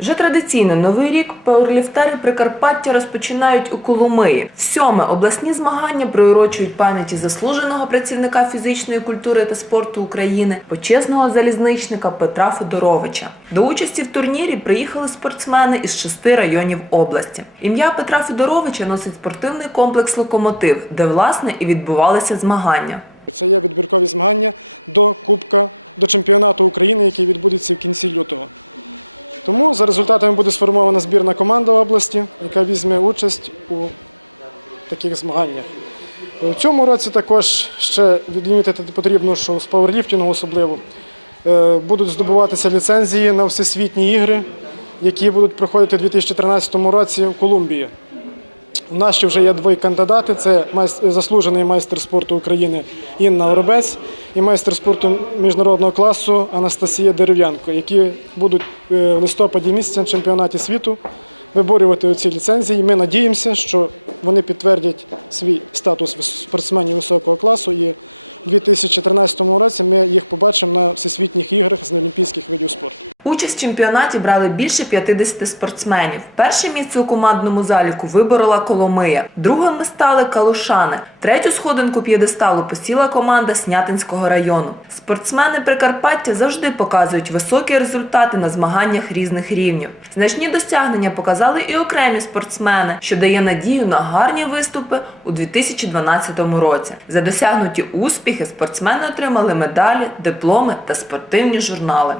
Вже традиційно новий рік пауерліфтери Прикарпаття розпочинають у Коломиї. Сьоме обласні змагання приурочують пам'яті заслуженого працівника фізичної культури та спорту України, почесного залізничника Петра Федоровича. До участі в турнірі приїхали спортсмени із шести районів області. Ім'я Петра Федоровича носить спортивний комплекс Локомотив, де власне і відбувалися змагання. Це є відбіркові змагання до Кубка, до чемпіонату України, який відбудеться в кінці лютого. Тому за результатами буде сформована збірна команда області, яка візьме участь у таких змаганнях. У цьому році також ще відмітити потрібно, що з пауерліфтингу особливо е, будуть здобуватися ліцензії на всесвітні ігри, які будуть проходити у 2013 році в Колумбії. У нас ще вже є двоє кандидати: це заслужений майстер спорту України Інна Оробець і майстер спорту міжнародного класу Анастасія Дерев'янко, які будуть е, в листопаді місяця на чемпіонаті світу виборювати ці ліцензії. Ми надіємося, що вони підтвердять свій статус спортсменів високого класу. І у 2013 році ми їх побачимо на всесвітніх іграх з олімпійських видів спорту. Участь в чемпіонаті брали більше 50 спортсменів. Перше місце у командному заліку виборола Коломия. Другими стали Калушани. Третю сходинку п'єдесталу посіла команда Снятинського району. Спортсмени Прикарпаття завжди показують високі результати на змаганнях різних рівнів. Значні досягнення показали і окремі спортсмени, що дає надію на гарні виступи у 2012 році. За досягнуті успіхи спортсмени отримали медалі, дипломи та спортивні журнали.